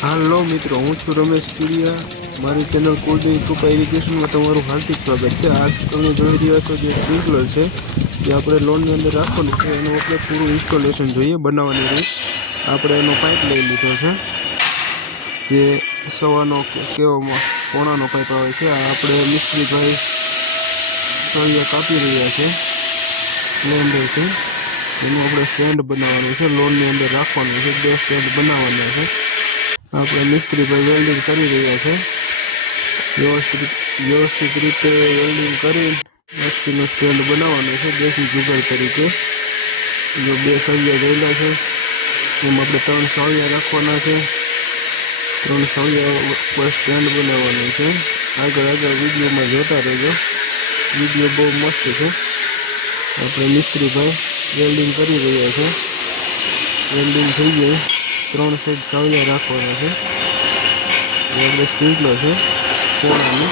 હાલો મિત્રો, હું છું રમેશ ચુડિયા. મારી ચેનલ કુલદીપ કૃપા ઇરિગેશનમાં તમારું હાર્દિક સ્વાગત છે. આજ તમે જોઈ રહ્યા છો જે સ્પ્રિંકલર છે જે આપણે લોનની અંદર રાખવાનું છે. એનું આપણે પૂરું ઇન્સ્ટોલેશન જોઈએ બનાવવાની રીત. આપણે એનો પાઇપ લઈ લીધો છે જે સવાનો કેવામાં પોણાનો પાઇપ આવે છે. આ આપણે મિસ્ત્રીભાઈ સળિયા કાપી રહ્યા છે પ્લેન્ડરથી. એનું આપણે સ્ટેન્ડ બનાવવાનું છે, લોનની અંદર રાખવાનું છે. 2 સ્ટેન્ડ બનાવવાના છે. આપણે મિસ્ત્રીભાઈ વેલ્ડિંગ કરી રહ્યા છે. વ્યવસ્થિત રીતે વેલ્ડિંગ કરી એસટીનો સ્ટેન્ડ બનાવવાનો છે દેશી જુગાડ તરીકે. જો 2 સળિયા ગયેલા છે, એમાં આપણે 3 સળિયા રાખવાના છે. 3 સળિયા પર સ્ટેન્ડ બનાવવાનું છે. આગળ વિડીયોમાં જોતા રહેજો, વિડીયો બહુ મસ્ત છે. આપણે મિસ્ત્રીભાઈ વેલ્ડિંગ કરી રહ્યા છે. વેલ્ડિંગ થઈ ગઈ. 3 સાઈડ સળિયા રાખવાના છે. આપણે સ્પ્રિંકલર છે પોણાનું,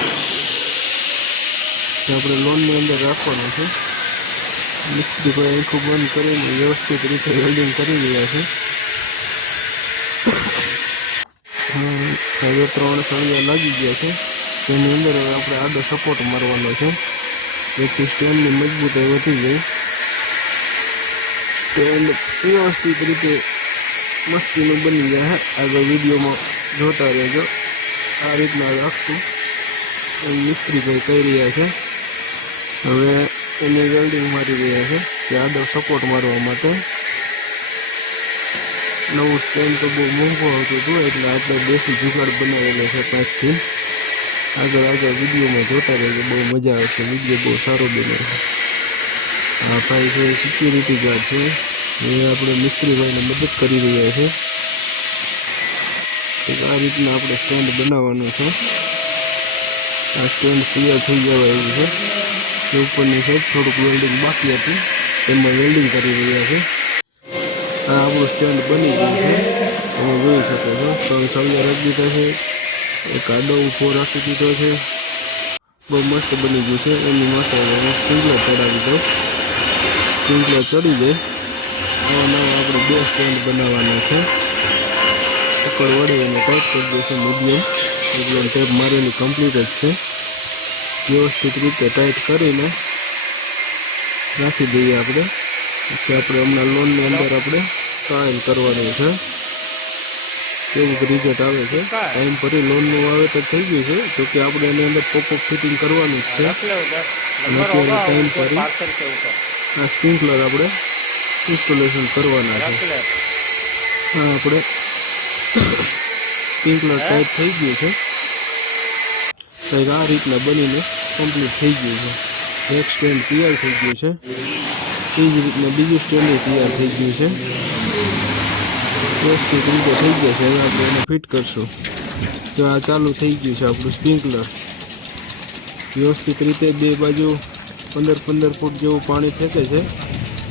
આપણે લોનની અંદર રાખવાનું છે. મિસ્ત્રીભાઈ આંખો બંધ કરીને વ્યવસ્થિત રીતે વેલ્ડિંગ કરી રહ્યા છે. હવે 3 સળિયા લાગી ગયા છે. તેની અંદર હવે આપણે આડો સપોર્ટ મારવાનો છે જેથી સ્ટેન્ડની મજબૂતાઈ વધી જાય. સ્ટેન્ડ વ્યવસ્થિત રીતે મસ્તીનું બની જાય. આગળ વિડીયોમાં જોતા રહેજો. આ રીતના રાખશું મિસ્ત્રીભાઈ કહી રહ્યા છે. હવે એની વેલ્ડિંગ મારી રહ્યા છે કે આડો સપોર્ટ મારવા માટે. નવું સ્ટેન્ડ તો બહુ મોંઘું આવતું હતું એટલે આપણે દેશી જુગાડ બનાવેલો છે 5થી. આગળ વિડીયોમાં જોતા રહેજો, બહુ મજા આવશે. વિડીયો બહુ સારો બને છે. આ ભાઈ છે સિક્યુરિટી ગાર્ડ છે, એ આપણે મિસ્ત્રીભાઈને મદદ કરી રહ્યા છે. આ રીતના આપણે સ્ટેન્ડ બનાવવાનું છે. આ સ્ટેન્ડ ક્લિયર થઈ જવા એવું છે. ઉપરની સાઈડ થોડુંક વેલ્ડિંગ બાકી હતું, એમાં વેલ્ડિંગ કરી રહ્યા છે. આ આપણું સ્ટેન્ડ બની ગયું છે, તમે જોઈ શકો છો. 3 સળિયા રાખી દીધા છે, એક આડો ઊભો રાખી દીધો છે. બહુ મસ્ત બની ગયું છે. એની માથે સ્પ્રિંકલર ચડાવી દો. સ્પ્રિંકલર ચડી જાય. આવા આપણે 2 સ્ટેન્ડ બનાવવાના છે. પકડ વડે એને ટાઈટ કરી દેશે મીડિયમ. એકદમ ટેપ મારેલી કમ્પ્લીટ જ છે. વ્યવસ્થિત રીતે ટાઈટ કરીને રાખી દઈએ આપણે. પછી આપણે હમણાં લોનની અંદર આપણે ટ્રાયલ કરવાનું છે કેવું રિઝલ્ટ આવે છે. ટાઈમ ફરી લોનનું વાવેતર થઈ ગયું છે, જોકે આપણે એની અંદર પોપઅપ ફિટિંગ કરવાનું જ છે. અને અત્યારે ટાઈમ ફરી આ સ્પ્રિંકલર આપણે ઇન્સ્ટોલેશન કરવાના છે. આ આપણે સ્પ્રિંકલર ટાઈટ થઈ ગયું છે. કંઈક આ રીતના બનીને કમ્પ્લીટ થઈ ગયું છે. એક સ્ટેન્ડ તૈયાર થઈ ગયું છે. એ જ રીતના બીજું સ્ટેન્ડ તૈયાર થઈ ગયું છે. વ્યવસ્થિત રીતે થઈ ગયા છે. હવે આપણે એને ફિટ કરશું. તો આ ચાલુ થઈ ગયું છે આપણું સ્પ્રિંકલર. વ્યવસ્થિત રીતે 2 બાજુ 15-15 ફૂટ જેવું પાણી ફેંકે છે,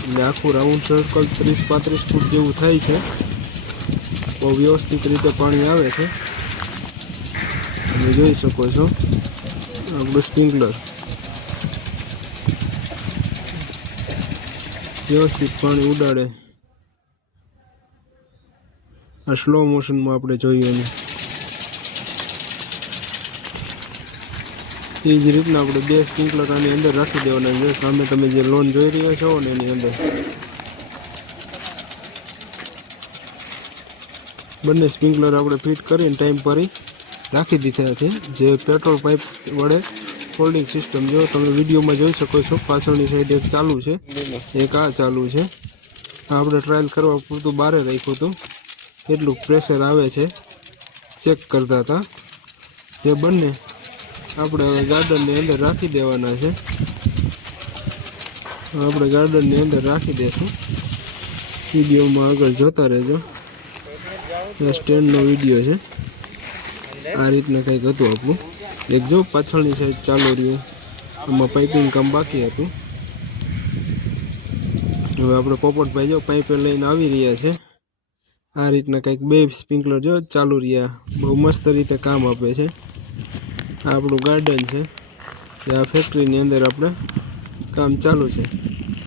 એટલે આખું રાઉન્ડ સર્કલ 30-35 ફૂટ જેવું થાય છે. બહુ વ્યવસ્થિત રીતે પાણી આવે છે. તમે જોઈ શકો છો આપણું સ્પ્રિંકલર વ્યવસ્થિત પાણી ઉડાડે. આ સ્લો મોશનમાં આપણે જોઈએ એને. એ જ રીતના આપણે 2 સ્પ્રિંકલર આની અંદર રાખી દેવાના છે. સામે તમે જે લોન જોઈ રહ્યા છો ને એની અંદર બંને સ્પ્રિંકલર આપણે ફિટ કરીને ટાઈમ પર રાખી દીધા છે. જે પેટ્રોલ પાઇપ વડે ફોલ્ડિંગ સિસ્ટમ જો તમે વિડીયોમાં જોઈ શકો છો. પાછળની સાઈડ એક ચાલુ છે, એક આ ચાલુ છે. આપણે ટ્રાયલ કરવા પૂરતું બહાર રાખ્યું હતું. કેટલું પ્રેશર આવે છે ચેક કરતા હતા. જે બંને આપણે હવે ગાર્ડનની અંદર રાખી દેવાના છે. આપણે ગાર્ડનની અંદર રાખી દઈશું. વિડીયોમાં આગળ જોતા રહેજો. સ્ટેન્ડનો વિડીયો છે. આ રીતના કંઈક હતું આપણું. એક જો પાછળની સાઈડ ચાલુ રહ્યું, એમાં પાઇપિંગ કામ બાકી હતું. હવે આપણે પોપટભાઈ જો પાઇપે લઈને આવી રહ્યા છે. આ રીતના કંઈક 2 સ્પ્રિંકલર જો ચાલુ રહ્યા. બહુ મસ્ત રીતે કામ આપે છે. આ આપણું ગાર્ડન છે, જે આ ફેક્ટરીની અંદર આપણે કામ ચાલુ છે.